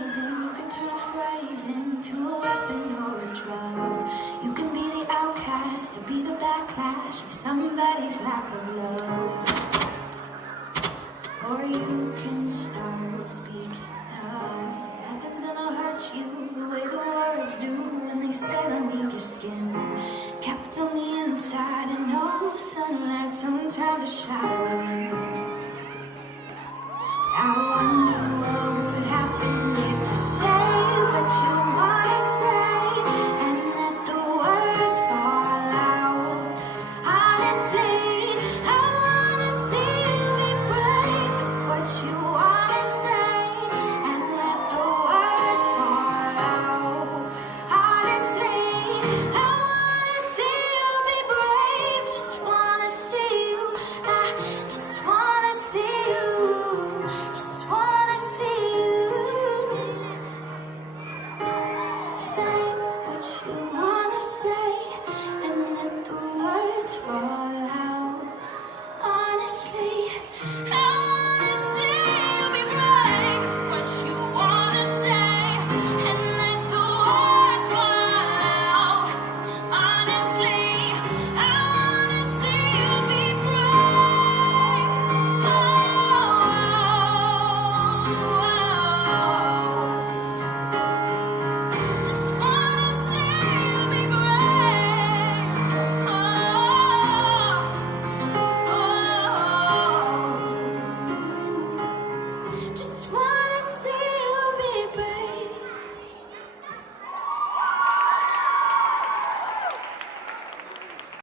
amazing. You can turn a phrase into a weapon or a drug. You can be the outcast or be the backlash of somebody's lack of love. Or you can start speaking up. Nothing's gonna hurt you the way the words do when they sail underneath your skin. Kept on the inside and no sunlight, sometimes a shadow. I wonder what would happen if you say what you wanna say and let the words fall out. Honestly, I wanna see you be brave with what you wanna say and let the words fall out. Honestly, I wanna see you be brave. Just wanna see you. I just wanna see you. Just wanna see you. Say what you wanna say and let the words fall out. Honestly,